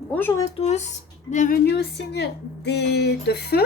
Bonjour à tous, bienvenue au signe de feu.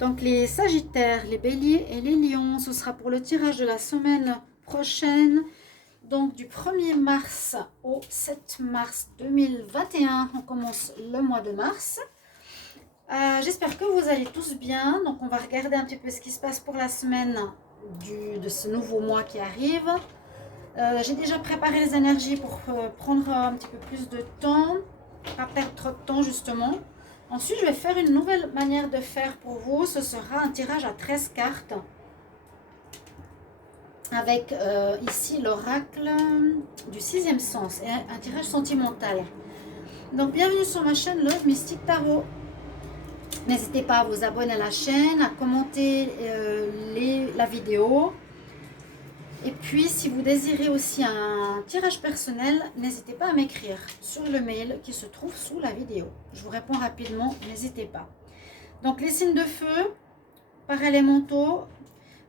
Donc les Sagittaires, les Béliers et les Lions, ce sera pour le tirage de la semaine prochaine. Donc du 1er mars au 7 mars 2021, on commence le mois de mars. J'espère que vous allez tous bien. Donc on va regarder un petit peu ce qui se passe pour la semaine de ce nouveau mois qui arrive. J'ai déjà préparé les énergies pour prendre un petit peu plus de temps, pas perdre trop de temps justement. Ensuite, je vais faire une nouvelle manière de faire pour vous. Ce sera un tirage à 13 cartes avec ici l'oracle du sixième sens et un tirage sentimental. Donc, bienvenue sur ma chaîne Love Mystic Tarot. N'hésitez pas à vous abonner à la chaîne, à commenter la vidéo. Et puis, si vous désirez aussi un tirage personnel, n'hésitez pas à m'écrire sur le mail qui se trouve sous la vidéo. Je vous réponds rapidement, n'hésitez pas. Donc, les signes de feu, par élémentaux,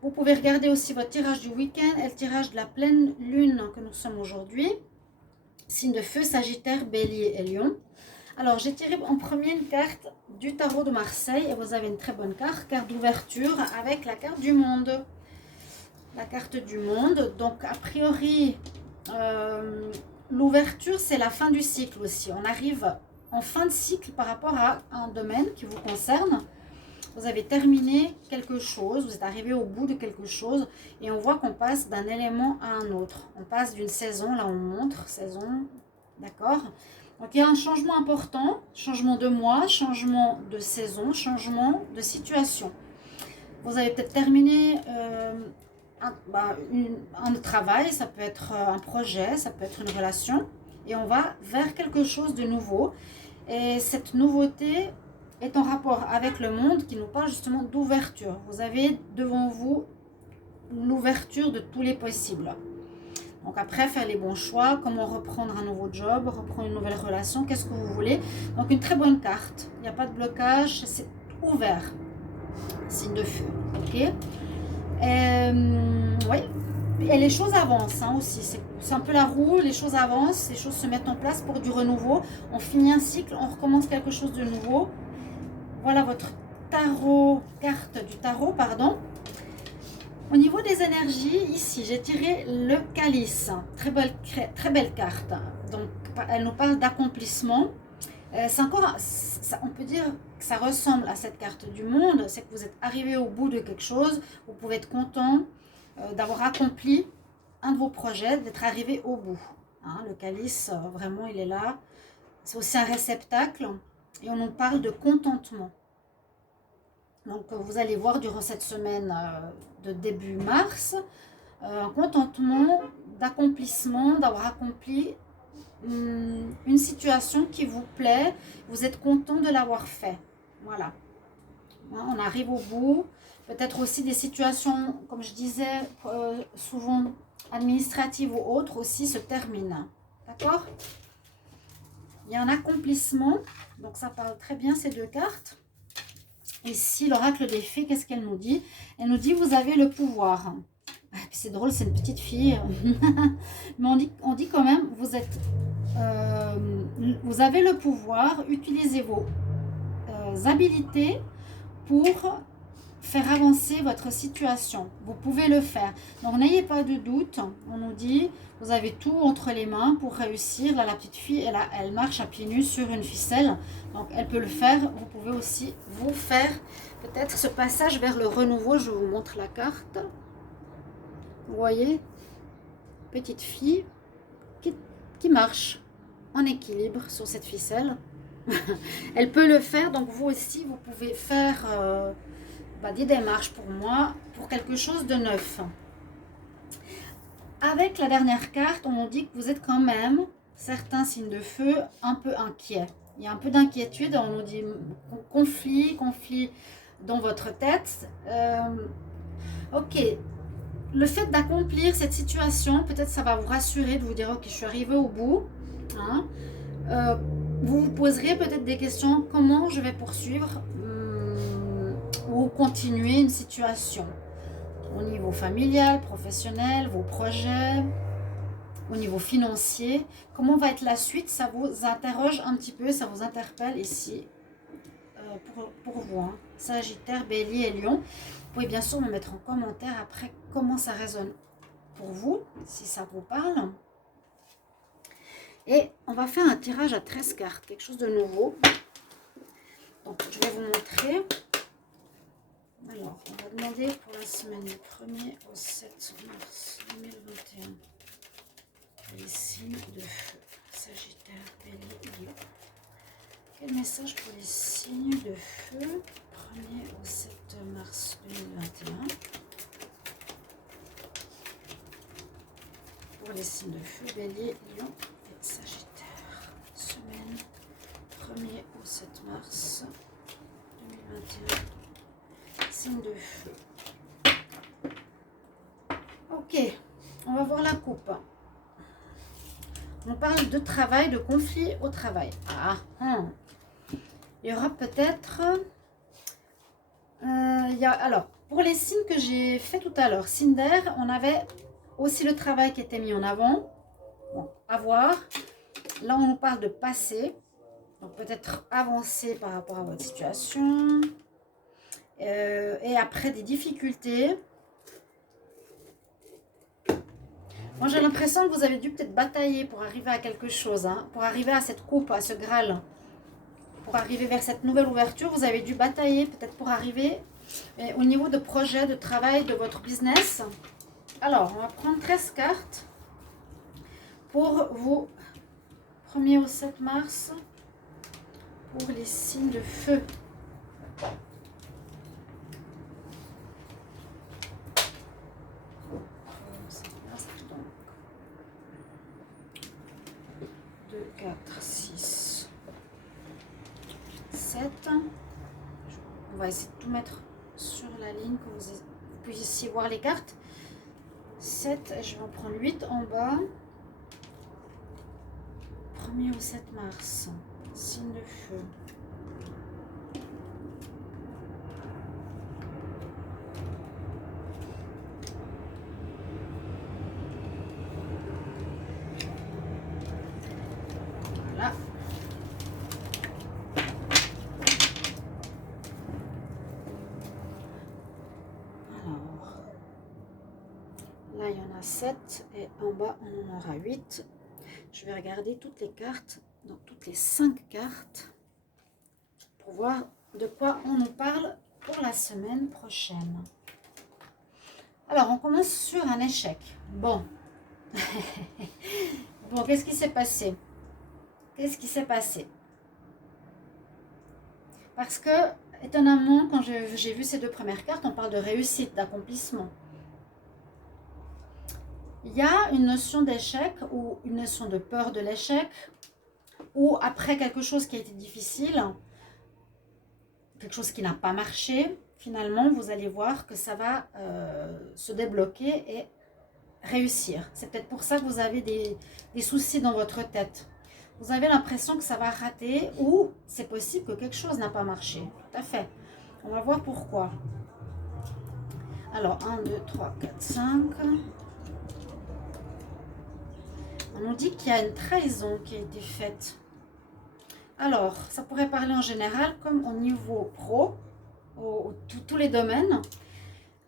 vous pouvez regarder aussi votre tirage du week-end et le tirage de la pleine lune que nous sommes aujourd'hui. Signes de feu, Sagittaire, Bélier et Lion. Alors, j'ai tiré en premier une carte du tarot de Marseille et vous avez une très bonne carte d'ouverture avec la carte du monde. La carte du monde, donc a priori l'ouverture c'est la fin du cycle aussi, on arrive en fin de cycle par rapport à un domaine qui vous concerne. Vous avez terminé quelque chose, vous êtes arrivé au bout de quelque chose et on voit qu'on passe d'un élément à un autre, on passe d'une saison, là on montre saison, d'accord. Donc il y a un changement important, changement de mois, changement de saison, changement de situation. Vous avez peut-être terminé un travail, ça peut être un projet, ça peut être une relation, et on va vers quelque chose de nouveau. Et cette nouveauté est en rapport avec le monde qui nous parle justement d'ouverture. Vous avez devant vous l'ouverture de tous les possibles. Donc après, faire les bons choix, comment reprendre un nouveau job, reprendre une nouvelle relation, qu'est-ce que vous voulez. Donc une très bonne carte, il n'y a pas de blocage, c'est ouvert. Signe de feu, ok. Oui, et les choses avancent aussi, c'est un peu la roue, les choses avancent, les choses se mettent en place pour du renouveau. On finit un cycle, on recommence quelque chose de nouveau. Voilà votre tarot, carte du tarot, pardon. Au niveau des énergies, ici, j'ai tiré le calice, très belle carte. Donc, elle nous parle d'accomplissement. C'est encore, on peut dire que ça ressemble à cette carte du monde, c'est que vous êtes arrivé au bout de quelque chose, vous pouvez être content d'avoir accompli un de vos projets, d'être arrivé au bout. Hein, le calice, vraiment, il est là. C'est aussi un réceptacle et on nous parle de contentement. Donc, vous allez voir durant cette semaine de début mars, un contentement d'accomplissement, d'avoir accompli une situation qui vous plaît, vous êtes content de l'avoir fait. Voilà. On arrive au bout. Peut-être aussi des situations, comme je disais, souvent administratives ou autres aussi se terminent. D'accord? Il y a un accomplissement. Donc ça parle très bien ces deux cartes. Ici, l'oracle des fées, qu'est-ce qu'elle nous dit? Elle nous dit, vous avez le pouvoir. C'est drôle, c'est une petite fille. Mais on dit quand même, vous avez le pouvoir, utilisez vos habilités pour faire avancer votre situation. Vous pouvez le faire. Donc n'ayez pas de doute. On nous dit, vous avez tout entre les mains pour réussir. Là, la petite fille, elle marche à pieds nus sur une ficelle. Donc elle peut le faire. Vous pouvez aussi vous faire peut-être ce passage vers le renouveau. Je vous montre la carte. Vous voyez, petite fille qui marche en équilibre sur cette ficelle. Elle peut le faire, donc vous aussi, vous pouvez faire des démarches pour moi, pour quelque chose de neuf. Avec la dernière carte, on nous dit que vous êtes quand même, certains signes de feu, un peu inquiets. Il y a un peu d'inquiétude, on nous dit conflit dans votre tête. Ok. Le fait d'accomplir cette situation, peut-être ça va vous rassurer, de vous dire ok, je suis arrivée au bout. Hein. Vous vous poserez peut-être des questions, comment je vais poursuivre ou continuer une situation au niveau familial, professionnel, vos projets. au niveau financier. Comment va être la suite? Ça vous interroge un petit peu, ça vous interpelle ici pour vous. Hein. Sagittaire, Bélier et Lion. Vous pouvez bien sûr me mettre en commentaire après comment ça résonne pour vous, si ça vous parle. Et on va faire un tirage à 13 cartes, quelque chose de nouveau. Donc, je vais vous montrer. Alors, on va demander pour la semaine du 1er au 7 mars 2021. Les signes de feu. Sagittaire, Bélier, Lion. Quel message pour les signes de feu 1er au 7 mars 2021. Pour les signes de feu, Bélier, Lion et Sagittaire. Semaine 1er au 7 mars 2021. Signe de feu. Ok, on va voir la coupe. On parle de travail, de conflit au travail. Il y aura peut-être... alors, pour les signes que j'ai fait tout à l'heure, signe d'air, on avait aussi le travail qui était mis en avant. Bon, à voir. Là, on nous parle de passé. Donc, peut-être avancer par rapport à votre situation. Et après, des difficultés. Moi, j'ai l'impression que vous avez dû peut-être batailler pour arriver à quelque chose. Hein, pour arriver à cette coupe, à ce Graal. Pour arriver vers cette nouvelle ouverture, vous avez dû batailler peut-être pour arriver au niveau de projet, de travail, de votre business. Alors, on va prendre 13 cartes pour vous, 1er au 7 mars, pour les signes de feu. Donc, 2, 4, 6, 7. On va essayer de tout mettre sur la ligne, que vous puissiez voir les cartes. 7, je vais en prendre 8 en bas. 1er au 7 mars, signe de feu. Voilà. Alors, là, il y en a 7 et en bas, on en aura 8. Je vais regarder toutes les cartes, donc toutes les 5 cartes, pour voir de quoi on nous parle pour la semaine prochaine. Alors, on commence sur un échec. Bon. Bon, qu'est-ce qui s'est passé? Qu'est-ce qui s'est passé? Parce que, étonnamment, quand j'ai vu ces deux premières cartes, on parle de réussite, d'accomplissement. Il y a une notion d'échec ou une notion de peur de l'échec, ou après quelque chose qui a été difficile, quelque chose qui n'a pas marché, finalement, vous allez voir que ça va se débloquer et réussir. C'est peut-être pour ça que vous avez des soucis dans votre tête. Vous avez l'impression que ça va rater ou c'est possible que quelque chose n'a pas marché. Tout à fait. On va voir pourquoi. Alors, 1, 2, 3, 4, 5. On nous dit qu'il y a une trahison qui a été faite. Alors, ça pourrait parler en général comme au niveau pro, tous les domaines.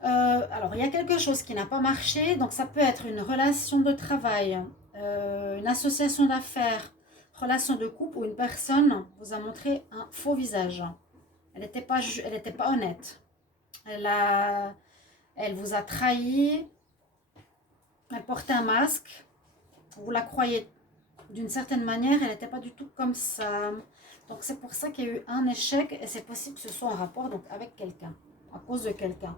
Alors, il y a quelque chose qui n'a pas marché. Donc, ça peut être une relation de travail, une association d'affaires, relation de couple où une personne vous a montré un faux visage. Elle n'était pas honnête. Elle vous a trahi. Elle portait un masque. Vous la croyez d'une certaine manière, elle n'était pas du tout comme ça. Donc c'est pour ça qu'il y a eu un échec et c'est possible que ce soit en rapport donc, avec quelqu'un, à cause de quelqu'un.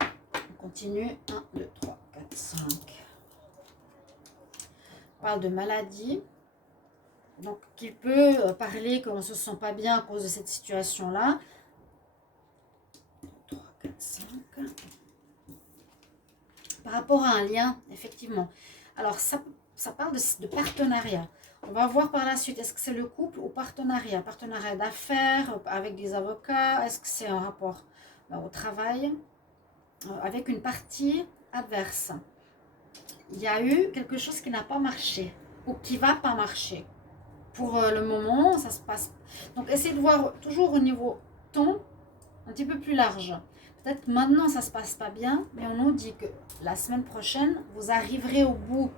On continue. 1, 2, 3, 4, 5. On parle de maladie. Donc qu'il peut parler qu'on ne se sent pas bien à cause de cette situation-là. 3, 4, 5. Par rapport à un lien, effectivement. Alors, ça parle de partenariat. On va voir par la suite, est-ce que c'est le couple ou partenariat? Partenariat d'affaires, avec des avocats, est-ce que c'est un rapport au travail, avec une partie adverse? il y a eu quelque chose qui n'a pas marché ou qui va pas marcher. Pour le moment, ça se passe. Donc, essayez de voir toujours au niveau temps un petit peu plus large. Peut-être maintenant, ça se passe pas bien, mais on nous dit que la semaine prochaine, vous arriverez au bout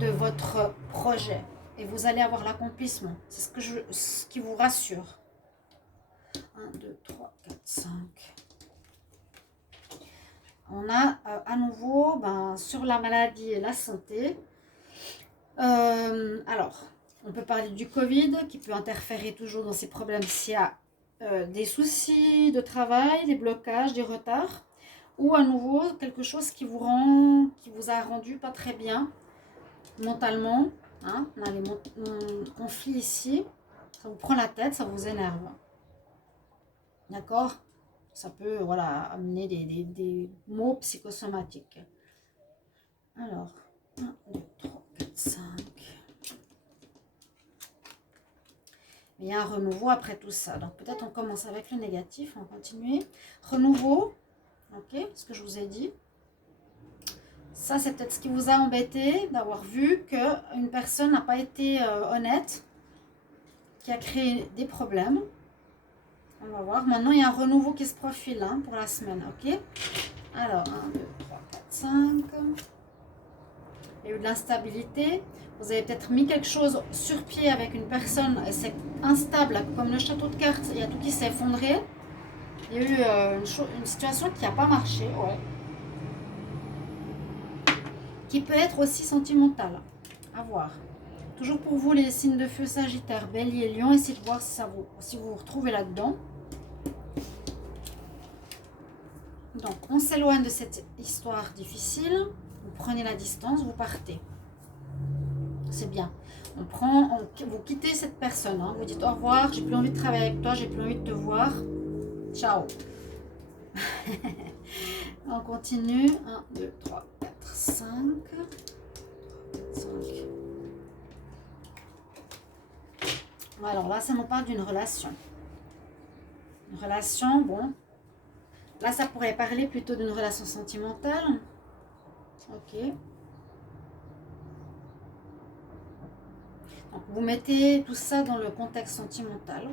de votre projet et vous allez avoir l'accomplissement. C'est ce qui vous rassure. 1, 2, 3, 4, 5. On a à nouveau sur la maladie et la santé. Alors, on peut parler du Covid qui peut interférer toujours dans ces problèmes s'il y a des soucis de travail, des blocages, des retards, ou à nouveau quelque chose qui vous a rendu pas très bien mentalement. Hein, on a les conflits ici, ça vous prend la tête, ça vous énerve. D'accord? Ça peut amener des maux psychosomatiques. Alors, 1, 2, 3, 4, 5. Il y a un renouveau après tout ça. Donc peut-être on commence avec le négatif, on va continuer. Renouveau, ok, ce que je vous ai dit. Ça, c'est peut-être ce qui vous a embêté, d'avoir vu qu'une personne n'a pas été honnête, qui a créé des problèmes. On va voir. Maintenant, il y a un renouveau qui se profile pour la semaine, ok? Alors, 1, 2, 3, 4, 5. Il y a eu de l'instabilité. Vous avez peut-être mis quelque chose sur pied avec une personne et c'est instable, comme le château de cartes. Il y a tout qui s'est effondré. Il y a eu une situation qui n'a pas marché, ouais. Qui peut être aussi sentimentale. À voir. Toujours pour vous, les signes de feu, Sagittaire, Bélier, Lion. Essayez de voir si vous vous retrouvez là-dedans. Donc, on s'éloigne de cette histoire difficile. Vous prenez la distance, vous partez. C'est bien. Vous quittez cette personne. Vous dites au revoir, j'ai plus envie de travailler avec toi, j'ai plus envie de te voir. Ciao. On continue. 1, 2, 3, 4, 5. 5. Alors là, ça nous parle d'une relation. Une relation, bon. Là, ça pourrait parler plutôt d'une relation sentimentale. Ok. Donc, vous mettez tout ça dans le contexte sentimental.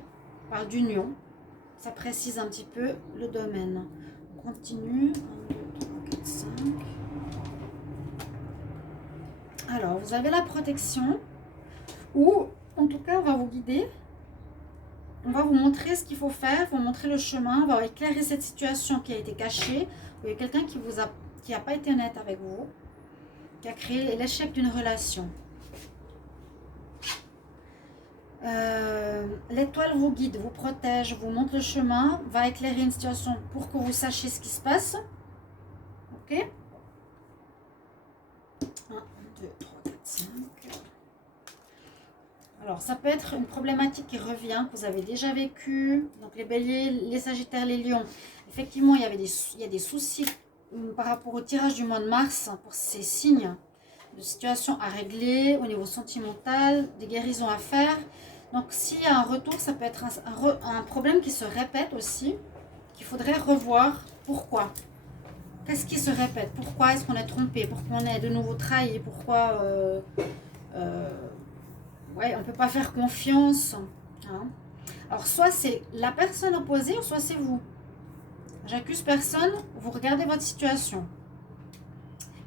On parle d'union. Ça précise un petit peu le domaine. On continue. 1, 2, 3, 4, 5. Alors, vous avez la protection. Ou, en tout cas, on va vous guider. On va vous montrer ce qu'il faut faire. Vous montrer le chemin. On va éclairer cette situation qui a été cachée. Il y a quelqu'un qui n'a pas été honnête avec vous. Qui a créé l'échec d'une relation. L'étoile vous guide, vous protège, vous montre le chemin, va éclairer une situation pour que vous sachiez ce qui se passe. Ok? 1, 2, 3, 4, 5. Alors, ça peut être une problématique qui revient, que vous avez déjà vécu. Donc, les béliers, les sagittaires, les lions. Effectivement, il y a des soucis par rapport au tirage du mois de mars pour ces signes de situation à régler au niveau sentimental, des guérisons à faire. Donc, s'il y a un retour, ça peut être un problème qui se répète aussi, qu'il faudrait revoir. Pourquoi? Qu'est-ce qui se répète? Pourquoi est-ce qu'on est trompé? Pourquoi on est de nouveau trahi? Pourquoi on ne peut pas faire confiance, hein? Alors, soit c'est la personne opposée, soit c'est vous. J'accuse personne, vous regardez votre situation.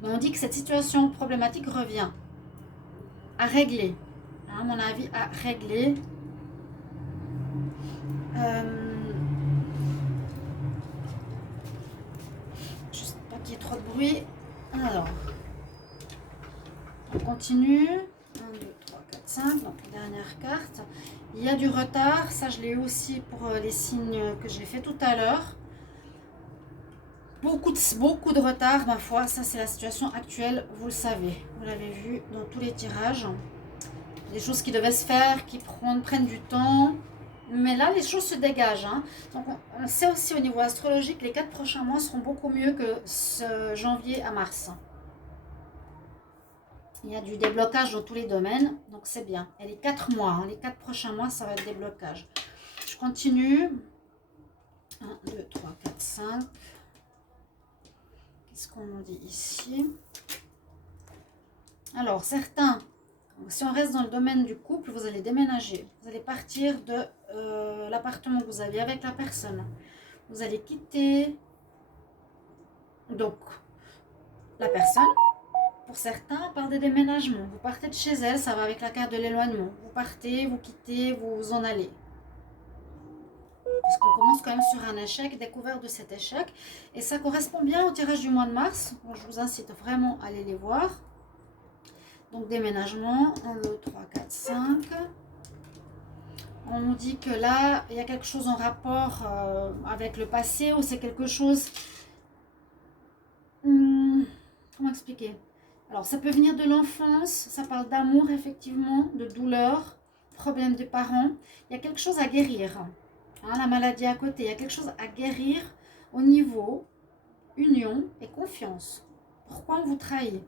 Mais on dit que cette situation problématique revient à régler. À mon avis, à régler. Juste pas qu'il y ait trop de bruit. Alors, on continue. 1, 2, 3, 4, 5. Donc, dernière carte. Il y a du retard. Ça, je l'ai eu aussi pour les signes que j'ai fait tout à l'heure. Beaucoup de retard, ma foi. Ça, c'est la situation actuelle. Vous le savez. Vous l'avez vu dans tous les tirages. Des choses qui devaient se faire, qui prennent du temps. Mais là, les choses se dégagent. Hein. Donc, on sait aussi au niveau astrologique, les 4 prochains mois seront beaucoup mieux que ce janvier à mars. Il y a du déblocage dans tous les domaines, donc c'est bien. Et les 4 mois, les 4 prochains mois, ça va être déblocage. Je continue. 1, 2, 3, 4, 5. Qu'est-ce qu'on nous dit ici? Alors, certains, si on reste dans le domaine du couple, vous allez déménager. Vous allez partir de l'appartement que vous aviez avec la personne. Vous allez quitter, donc, la personne. Pour certains, par des déménagements. Vous partez de chez elle, ça va avec la carte de l'éloignement. Vous partez, vous quittez, vous en allez. Parce qu'on commence quand même sur un échec, découverte de cet échec. Et ça correspond bien au tirage du mois de mars. Donc, je vous incite vraiment à aller les voir. Donc, déménagement, 1, 2, 3, 4, 5. On nous dit que là, il y a quelque chose en rapport avec le passé ou c'est quelque chose... comment expliquer? Alors, ça peut venir de l'enfance, ça parle d'amour, effectivement, de douleur, problème des parents. Il y a quelque chose à guérir. Hein, la maladie à côté, il y a quelque chose à guérir au niveau union et confiance. Pourquoi on vous trahit?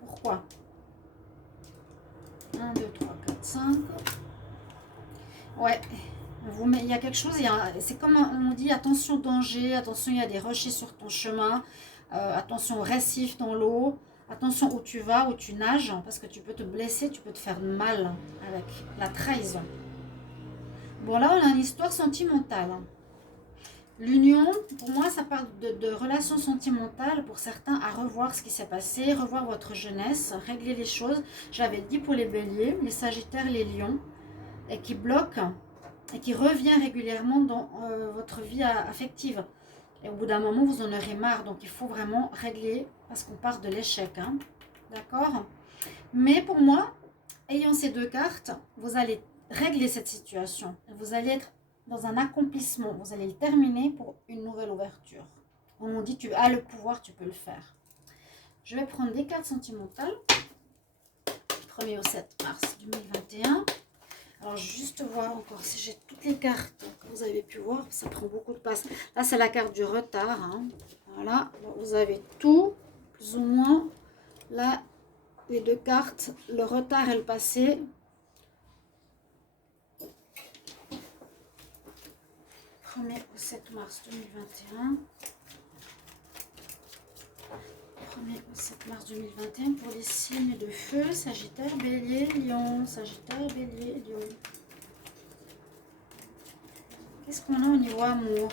Pourquoi? 1, 2, 3, 4, 5. Ouais, il y a quelque chose, c'est comme on dit, attention danger, attention il y a des rochers sur ton chemin, attention aux récifs dans l'eau, attention où tu vas, où tu nages, parce que tu peux te blesser, tu peux te faire mal avec la trahison. Bon là on a une histoire sentimentale. L'union, pour moi ça parle de relations sentimentales, pour certains à revoir ce qui s'est passé, revoir votre jeunesse, régler les choses. J'avais dit pour les béliers, les sagittaires, les lions, et qui bloque et qui revient régulièrement dans votre vie affective. Et au bout d'un moment, vous en aurez marre. Donc, il faut vraiment régler parce qu'on part de l'échec. Hein. D'accord? Mais pour moi, ayant ces deux cartes, vous allez régler cette situation. Vous allez être dans un accomplissement. Vous allez le terminer pour une nouvelle ouverture. On nous dit, tu as le pouvoir, tu peux le faire. Je vais prendre des cartes sentimentales. 1er au 7 mars 2021. Alors, juste voir encore si j'ai toutes les cartes que vous avez pu voir. Ça prend beaucoup de place. Là, c'est la carte du retard. Hein. Voilà. Donc, vous avez tout, plus ou moins. Là, les deux cartes, le retard et le passé. Premier au 7 mars 2021. 1er au 7 mars 2021 pour les signes de feu, Sagittaire, Bélier, Lion, Sagittaire, Bélier, Lion. Qu'est-ce qu'on a au niveau amour?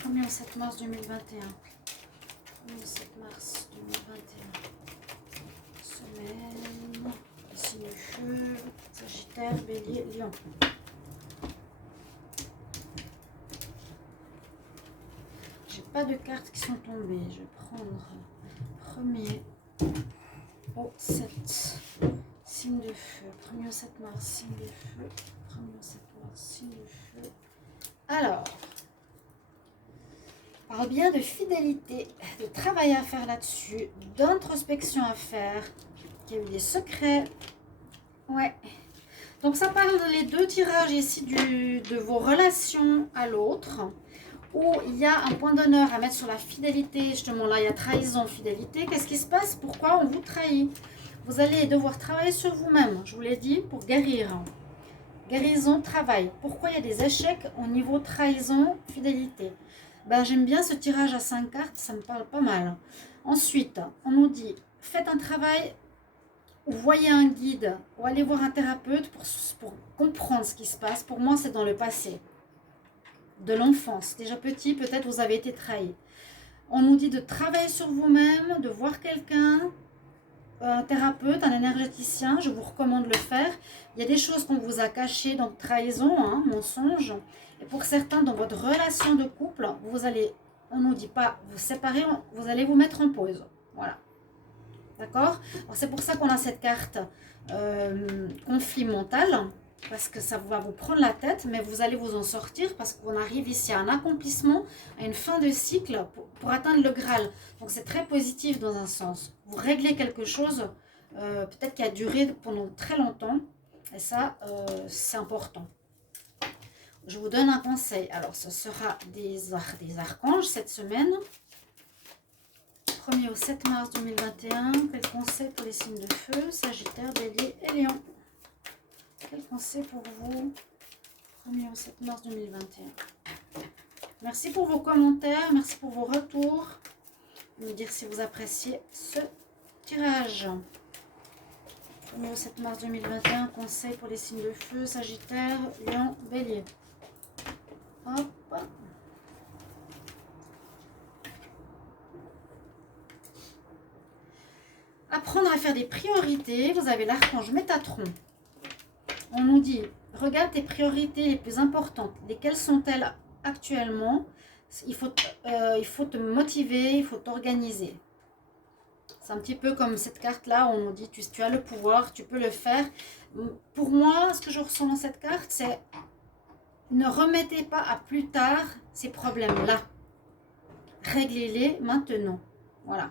1er au 7 mars 2021. 1er au 7 mars 2021. Semaine, les signes de feu, Sagittaire, Bélier, Lion. J'ai pas de cartes qui sont tombées. Je vais prendre 1er au 7, signe de feu. 1er au 7 mars, signe de feu. 1er au 7 mars, signe de feu. Alors, on parle bien de fidélité, de travail à faire là-dessus, d'introspection à faire, qu'il y a eu des secrets. Ouais. Donc ça parle les deux tirages ici de vos relations à l'autre, où il y a un point d'honneur à mettre sur la fidélité. Justement là il y a trahison, fidélité. Qu'est-ce qui se passe? Pourquoi on vous trahit? Vous allez devoir travailler sur vous-même, je vous l'ai dit, pour guérir. Guérison, travail. Pourquoi il y a des échecs au niveau trahison, fidélité? Ben, j'aime bien ce tirage à 5 cartes, ça me parle pas mal. Ensuite, on nous dit, faites un travail, ou voyez un guide, ou allez voir un thérapeute pour comprendre ce qui se passe. Pour moi, c'est dans le passé, de l'enfance. Déjà petit, peut-être vous avez été trahi. On nous dit de travailler sur vous-même, de voir quelqu'un, un thérapeute, un énergéticien, je vous recommande de le faire. Il y a des choses qu'on vous a cachées, donc trahison, hein, mensonge. Et pour certains, dans votre relation de couple, vous allez, on ne nous dit pas vous séparer, vous allez vous mettre en pause. Voilà. D'accord? C'est pour ça qu'on a cette carte conflit mental, parce que ça va vous prendre la tête, mais vous allez vous en sortir parce qu'on arrive ici à un accomplissement, à une fin de cycle pour atteindre le Graal. Donc c'est très positif dans un sens. Vous réglez quelque chose peut-être qui a duré pendant très longtemps, et ça c'est important. Je vous donne un conseil. Alors ce sera des archanges cette semaine. 1er au 7 mars 2021. Quel conseil pour les signes de feu, Sagittaire, Bélier et Lion? Quel conseil pour vous? 1er au 7 mars 2021. Merci pour vos commentaires, merci pour vos retours. Me dire si vous appréciez ce tirage. 1er au 7 mars 2021, conseil pour les signes de feu, Sagittaire, Lion, Bélier. Hop. Apprendre à faire des priorités. Vous avez l'archange Métatron. On nous dit, regarde tes priorités les plus importantes. Lesquelles sont-elles actuellement? Il faut te motiver, il faut t'organiser. C'est un petit peu comme cette carte-là, on nous dit, tu as le pouvoir, tu peux le faire. Pour moi, ce que je ressens dans cette carte, c'est ne remettez pas à plus tard ces problèmes-là. Réglez-les maintenant. Voilà.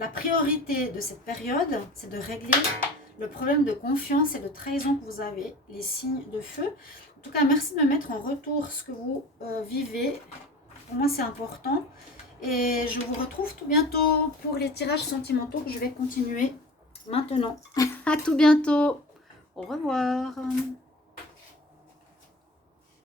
La priorité de cette période, c'est de régler le problème de confiance et de trahison que vous avez, les signes de feu. En tout cas, merci de me mettre en retour ce que vous vivez. Pour moi, c'est important. Et je vous retrouve tout bientôt pour les tirages sentimentaux que je vais continuer maintenant. À tout bientôt. Au revoir.